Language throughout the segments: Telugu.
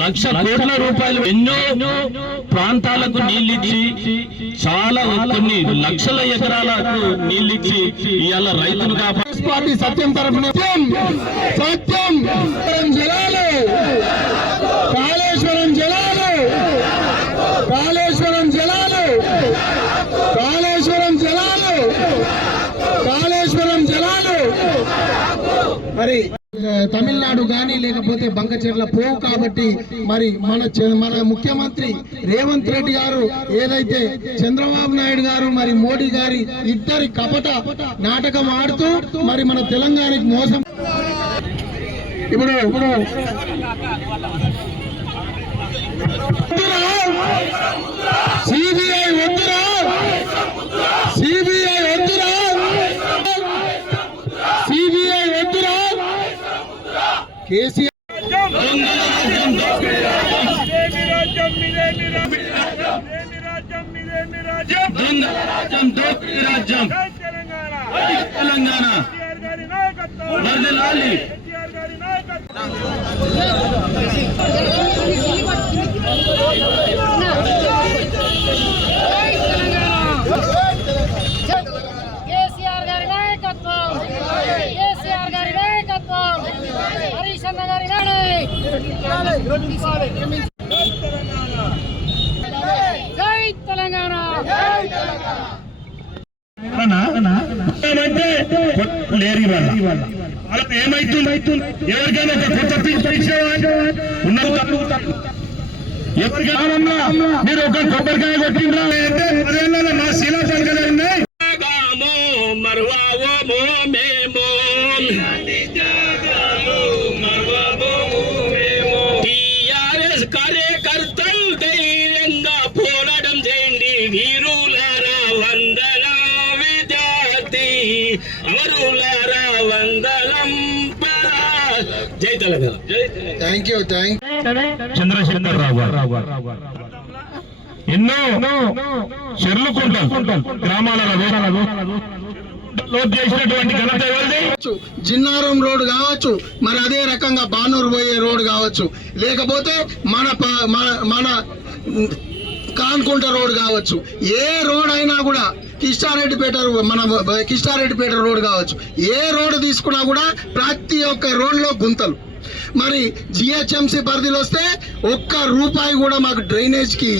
1,00,000 కోట్ల రూపాయలు ఎన్నో ప్రాంతాలకు నీళ్ళిచ్చి చాలా కొన్ని లక్షల ఎకరాలకు నీళ్ళిచ్చి ఇవాళ రైతులు పార్టీ సత్యం తరఫున సత్యం జలాలు కాళేశ్వరం జలాలు కాళేశ్వరం జలాలు కాళేశ్వరం జలాలు కాళేశ్వరం జలాలు మరి తమిళనాడు కానీ లేకపోతే బంకచెర్ల పోవు కాబట్టి మరి మన ముఖ్యమంత్రి రేవంత్ రెడ్డి గారు ఏదైతే చంద్రబాబు నాయుడు గారు మరి మోడీ గారి ఇద్దరి కపట నాటకం ఆడుతూ మరి మన తెలంగాణకి మోసం ఇప్పుడు సిబిఐ వద్దురా సిబిఐ వద్దురా సిబిఐ వద్దురా కేసీఆర్ తెలంగాణ జై తెలంగాణ లేరు ఏమైతుంది ఎవరికైనా ఒక కొత్త పరీక్ష ఎవరికైనా మీరు ఒక కొబ్బరికాయ కొట్టిండ్రా అంటే 10 ఏళ్ళ మా శిలా సంఖ్యలు ఉన్నాయి మరువామో మేము టీఆర్ఎస్ కార్యకర్తలు ధైర్యంగా పోరాటం చేయండి వీరులారా వందనం విద్యార్థి అమరులారా వందనం జై తెలంగాణ. Thank you. చంద్రశేఖర్ రావు గారు ఎన్నో చెర్లుకుంటాం గ్రామాలలో చేసినటువంటి ఘనత జిన్నారం రోడ్ కావచ్చు, మరి అదే రకంగా బానూరు పోయే రోడ్ కావచ్చు, లేకపోతే మన కాన్కుంట రోడ్ కావచ్చు, ఏ రోడ్ అయినా కూడా కిష్టారెడ్డిపేట రోడ్ కావచ్చు, ఏ రోడ్ తీసుకున్నా కూడా ప్రతి ఒక్క రోడ్లో గుంతలు. మరి జిహెచ్ఎంసీ పరిధిలో వస్తే ఒక్క రూపాయి కూడా మాకు డ్రైనేజ్ కి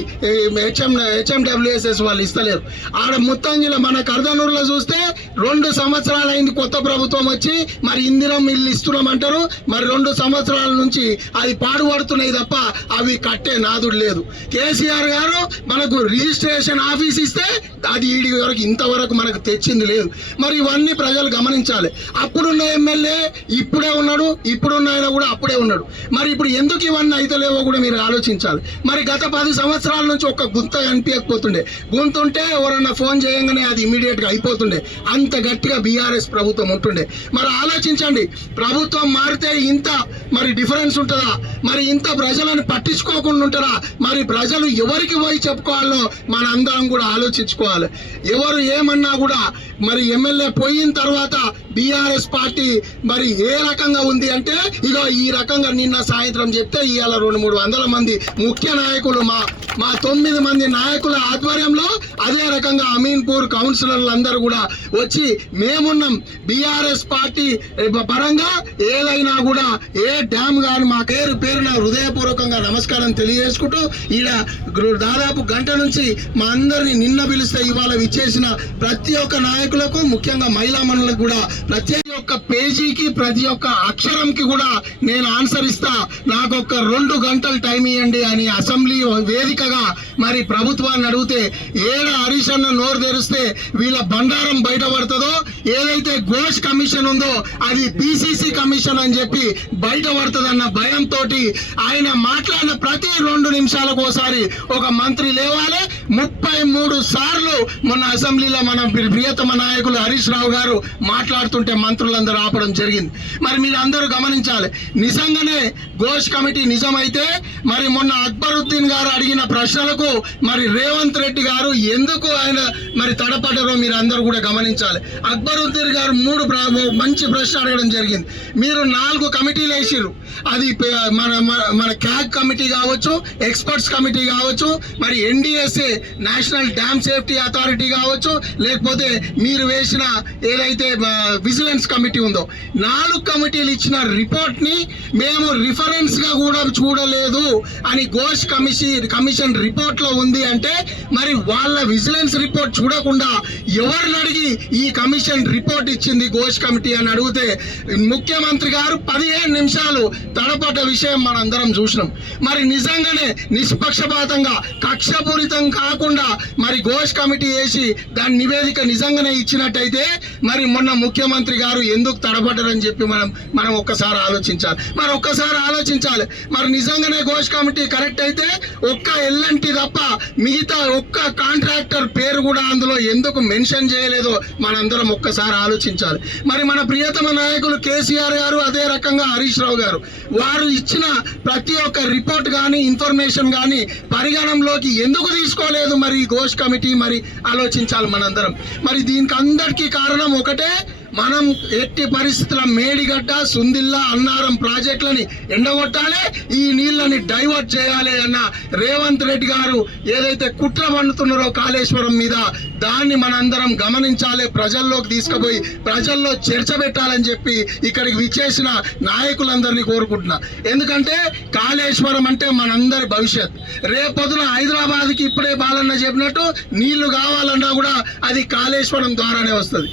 హెచ్ఎండబ్ల్యూఎస్ఎస్ వాళ్ళు ఇస్తలేరు. ఆడ ముత్తంగిలో మన కర్దనూరులో చూస్తే 2 సంవత్సరాలు అయింది కొత్త ప్రభుత్వం వచ్చి, మరి ఇందిరం ఇల్లు ఇస్తున్నామంటారు, మరి 2 సంవత్సరాల నుంచి అవి పాడుపడుతున్నాయి తప్ప అవి కట్టే నాదుడు లేదు. కేసీఆర్ గారు మనకు రిజిస్ట్రేషన్ ఆఫీస్ ఇస్తే అది ఈడి వరకు ఇంతవరకు మనకు తెచ్చింది లేదు. మరి ఇవన్నీ ప్రజలు గమనించాలి. అప్పుడున్న ఎమ్మెల్యే ఇప్పుడే ఉన్నాడు, ఇప్పుడున్న ఆయన కూడా అప్పుడే ఉన్నాడు. మరి ఇప్పుడు ఎందుకు ఇవన్నీ అయితలేవో కూడా మీరు ఆలోచించాలి. మరి గత 10 సంవత్సరాల నుంచి ఒక గుంత కనిపించకపోతుండే, గుంతుంటే ఎవరన్నా ఫోన్ చేయగానే అది ఇమీడియట్ గా అయిపోతుండే, అంత గట్టిగా బీఆర్ఎస్ ప్రభుత్వం ఉంటుండే. మరి ఆలోచించండి, ప్రభుత్వం మారితే ఇంత మరి డిఫరెన్స్ ఉంటుందా? మరి ఇంత ప్రజలను పట్టించుకోకుండా ఉంటారా? మరి ప్రజలు ఎవరికి పోయి చెప్పుకోవాలో మన అందరం కూడా ఆలోచించుకోవాలి. ఎవరు ఏమన్నా కూడా మరి ఎమ్మెల్యే పోయిన తర్వాత బీఆర్ఎస్ పార్టీ మరి ఏ రకంగా ఉంది అంటే, ఇదో ఈ రకంగా నిన్న సాయంత్రం చెప్తే ఇవాళ 200-300 మంది ముఖ్య నాయకులు మా 9 మంది నాయకుల ఆధ్వర్యంలో అదే రకంగా అమీన్పూర్ కౌన్సిలర్లు అందరూ కూడా వచ్చి మేమున్నాం. బీఆర్ఎస్ పార్టీ పరంగా ఏదైనా కూడా ఏ డ్యామ్ కానీ మా పేరున హృదయపూర్వకంగా నమస్కారం తెలియజేసుకుంటూ ఈడ దాదాపు గంట నుంచి మా అందరినీ నిన్న పిలిస్తే ఇవాళ విచ్చేసిన ప్రతి ఒక్క నాయకులకు, ముఖ్యంగా మహిళా మనులకు కూడా ప్రతి ఒక్క పేజీకి ప్రతి ఒక్క అక్షరంకి కూడా నేను ఆన్సర్ ఇస్తా, నాకు ఒక 2 గంటలు టైం ఇవ్వండి అని అసెంబ్లీ వేదికగా మరి ప్రభుత్వాన్ని అడిగితే, ఏడ హరీష్ అన్న నోరు తెరిస్తే వీళ్ళ బండారం బయటపడుతుందో, ఏదైతే ఘోష్ కమిషన్ ఉందో అది పిసిసి కమిషన్ అని చెప్పి బయటపడుతుందన్న భయంతో ఆయన మాట్లాడిన ప్రతి 2 నిమిషాలకు ఒకసారి ఒక మంత్రి లేవాలి. 33 సార్లు మొన్న అసెంబ్లీలో మన ప్రియతమ నాయకులు హరీష్ రావు గారు మాట్లాడుతుంటే మంత్రులందరూ ఆపడం జరిగింది. మరి మీరు అందరూ గమనించాలి, నిజంగానే ఘోష్ కమిటీ నిజమైతే మరి మొన్న అక్బరుద్దీన్ గారు అడిగిన ప్రశ్నలకు మరి రేవంత్ రెడ్డి గారు ఎందుకు ఆయన మరి తడపడ్డారో మీరు అందరూ కూడా గమనించాలి. అక్బరుద్దీన్ గారు మంచి ప్రశ్న అడగడం జరిగింది. మీరు 4 కమిటీలు వేసిర్రు, అది మన క్యాగ్ కమిటీ కావచ్చు, ఎక్స్పర్ట్స్ కమిటీ కావచ్చు, మరి NDSA national dam safety authority కావచ్చు, లేకపోతే మీరు వేసిన ఏదైతే విజిలెన్స్ కమిటీ ఉందో, 4 కమిటీలు ఇచ్చిన రిపోర్ట్ ని మేము రిఫరెన్స్ గా కూడా చూడలేదు అని ఘోష్ కమిషన్ రిపోర్ట్ లో ఉంది అంటే, మరి వాళ్ళ విజిలెన్స్ రిపోర్ట్ చూడకుండా ఎవరిని అడిగి ఈ కమిషన్ రిపోర్ట్ ఇచ్చింది ఘోష్ కమిటీ అని అడిగితే ముఖ్యమంత్రి గారు 15 నిమిషాలు తడపడ్డ విషయం మనందరం చూసినాం. మరి నిజంగానే నిష్పక్షపాతంగా కక్షపూరితం కాకుండా మరి ఘోష్ కమిటీ వేసి దాని నివేదిక నిజంగానే ఇచ్చినట్టయితే మరి మొన్న ముఖ్యమంత్రి గారు ఎందుకు తడబడ్డారని చెప్పి మనం ఒక్కసారి ఆలోచించాలి. మరి నిజంగానే ఘోష్ కమిటీ కరెక్ట్ అయితే ఒక్క ఎల్ఎన్టీ తప్ప మిగతా ఒక్క కాంట్రాక్టర్ పేరు కూడా అందులో ఎందుకు మెన్షన్ చేయలేదో మనందరం ఒక్కసారి ఆలోచించాలి. మరి మన ప్రియతమ నాయకులు కేసీఆర్ గారు, అదే రకంగా హరీష్ రావు గారు, వారు ఇచ్చిన ప్రతి ఒక్క రిపోర్ట్ కానీ ఇన్ఫర్మేషన్ కానీ పరిగణంలోకి ఎందుకు తీసుకోలేదు మరి ఘోష్ కమిటీ? మరి ఆలోచించాలి మనందరం. మరి దీనికి అందరికీ కారణం ఒకటే, మనం ఎట్టి పరిస్థితుల మేడిగడ్డ, సుందిల్లా, అన్నారం ప్రాజెక్టులని ఎండగొట్టాలి, ఈ నీళ్ళని డైవర్ట్ చేయాలి అన్న రేవంత్ రెడ్డి గారు ఏదైతే కుట్ర పన్నుతున్నారో కాళేశ్వరం మీద, దాన్ని మనందరం గమనించాలి, ప్రజల్లోకి తీసుకుపోయి ప్రజల్లో చర్చ పెట్టాలని చెప్పి ఇక్కడికి విచ్చేసిన నాయకులందరినీ కోరుకుంటున్నా. ఎందుకంటే కాళేశ్వరం అంటే మనందరి భవిష్యత్. రేపొద్దున హైదరాబాద్కి ఇప్పుడే బాలన్న చెప్పినట్టు నీళ్లు కావాలన్నా కూడా అది కాళేశ్వరం ద్వారానే వస్తుంది.